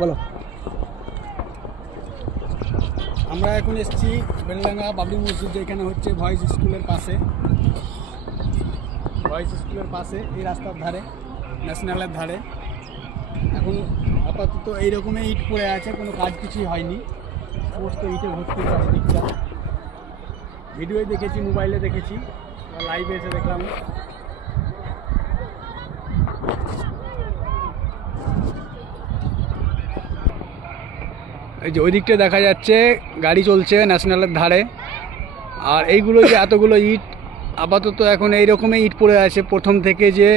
বলো। আমরা এখন এসেছি বেলডাঙ্গা বাবরি মসজিদ, যেখানে হচ্ছে ভয়েস স্কুলের পাশে। ভয়েস স্কুলের পাশে এই রাস্তার ধারে, ন্যাশনালের ধারে। এখন আপাতত এইরকমই ইট পড়ে আছে, কোনো কাজ কিছুই হয়নি, সমস্ত ইটে ভর্তি চারিদিকটা। ভিডিওয় দেখেছি, মোবাইলে দেখেছি, লাইভে এসে দেখলাম। এই যে ওই দিকটা দেখা যাচ্ছে গাড়ি চলছে ন্যাশনালের ধারে। আর এইগুলো যে এতগুলো ইট আপাতত এখন এইরকমই ইট পড়ে আছে। প্রথম থেকে যে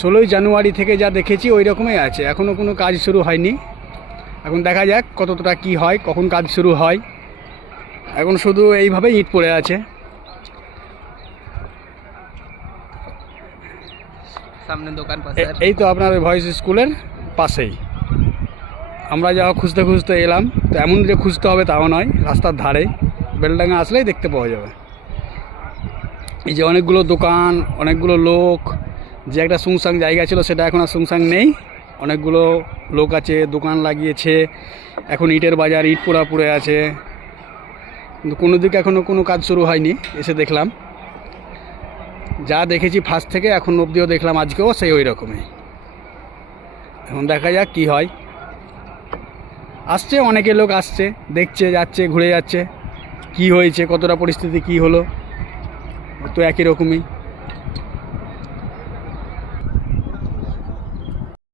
16ই জানুয়ারি থেকে যা দেখেছি ওই রকমই আছে, এখনও কোনো কাজ শুরু হয়নি। এখন দেখা যাক কতটা কি হয়, কখন কাজ শুরু হয়। এখন শুধু এইভাবেই ইট পড়ে আছে। সামনে দোকান পাশে এই তো আপনার ভয়েস স্কুলের পাশেই আমরা যা খুঁজতে খুঁজতে এলাম। তো এমন যে খুঁজতে হবে তাও নয়, রাস্তার ধারে বেলডাঙ্গা আসলেই দেখতে পাওয়া যাবে। এই যে অনেকগুলো দোকান, অনেকগুলো লোক, যে একটা সুনসান জায়গা ছিল সেটা এখন আর সুনসান নেই। অনেকগুলো লোক আছে, দোকান লাগিয়েছে। এখন ইটের বাজার, ইট পোড়া পড়ে আছে, কিন্তু কোনো দিকে এখনও কোনো কাজ শুরু হয়নি। এসে দেখলাম, যা দেখেছি ফার্স্ট থেকে এখন অবধিও দেখলাম, আজকেও সেই ওই রকমই। এখন দেখা যাক কি হয়। আসছে অনেকে লোক, আসছে, দেখছে, যাচ্ছে, ঘুরে যাচ্ছে, কি হয়েছে, কতটা পরিস্থিতি কি হলো, তো একই রকমই।